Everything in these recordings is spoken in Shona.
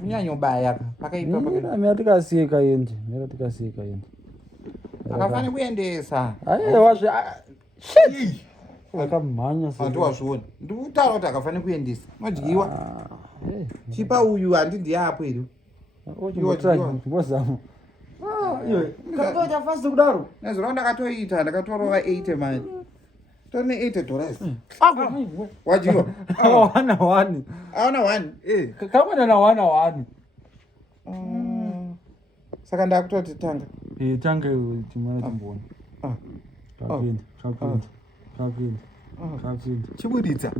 kunyanyobaya pakaipa miratikasika endi akafane kuendesa aiwazve shit akamhanya andiwazviona ndikutaura kuti akafane kuendesa madyiwa chipa uyu handi ndiye apo iri chimbozama katoita fast kudaro nezuro ndakatoita ndakatorova 80 mani tone $80 wadyiwa awana 1 aona 1 kamwana na 1 saka ndakutoti tanga tanga chimwana chimbona kapinda chiburitsa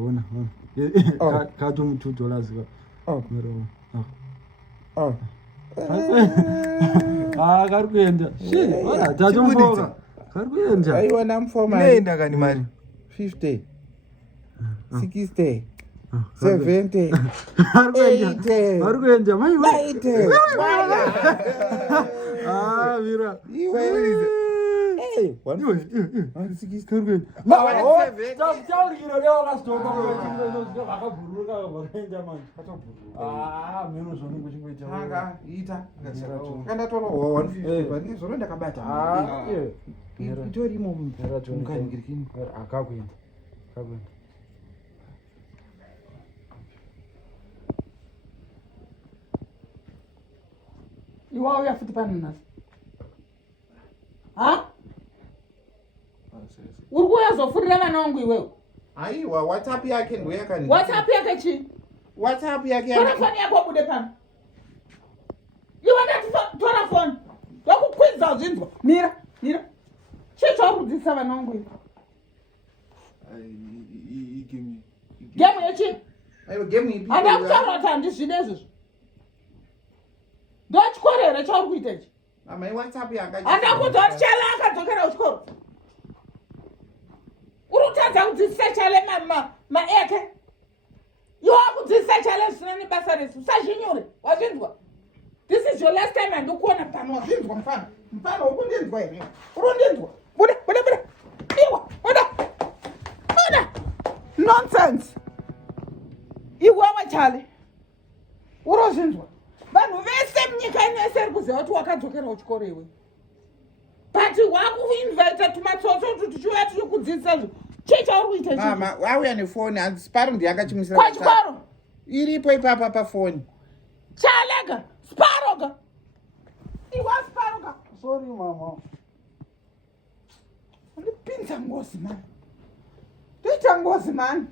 ona kato $2 kari kuenda tatomboka kari kuenda aiwana mufoma kani mari 50 60 70 80 vari kuenda mai 90 mira taurikira lewakastoka vakabhururuka vakaenda manje mino zvonongochimboita kandatorowa 150 zvoro ndakabata itorimo mukangirikini akakuenda iwauya futi panonasi uri kuyazofurira vana vangu iwewe aiwa whatsapp yake ndoyakani whatsapp yake chii whatsapp yake tora foni yako bude pano iwe ndati tora foni ndokukwidza zvinzwa mira chii chauri kudzidzisa vana vangu iwe gemu yechii handa kutaura kuti handizvide izvozvo ndochikorere chauri kuita ichi handa kuudza kuti chale akadzokera kuchikoro uri kutadza kudzidzisa chale maeke iwe wakudzidzisa chale zvisina nebasa resu usazvinyore wazvinzwa. This is your last time handikuona pano wazvinzwa mufana wokundinzwa here uri kundinzwa buda iwa buda nonsense iwewe chale urozvinzwa vanhu vese munyika inese iri kuziva kuti wakadzokera kuchikoro iwe but wakuinvita tumatsotso kuti tichiuya tiri kudzidzisa zvo chii chauri kuita mama wauya nefoni hanzi sparo ndiyakachimisira kwachikoro iripo ipapa pafoni chalega sparoga iwa sparoga sorry mama ndipinza ngozi mani ndoita ngozi mani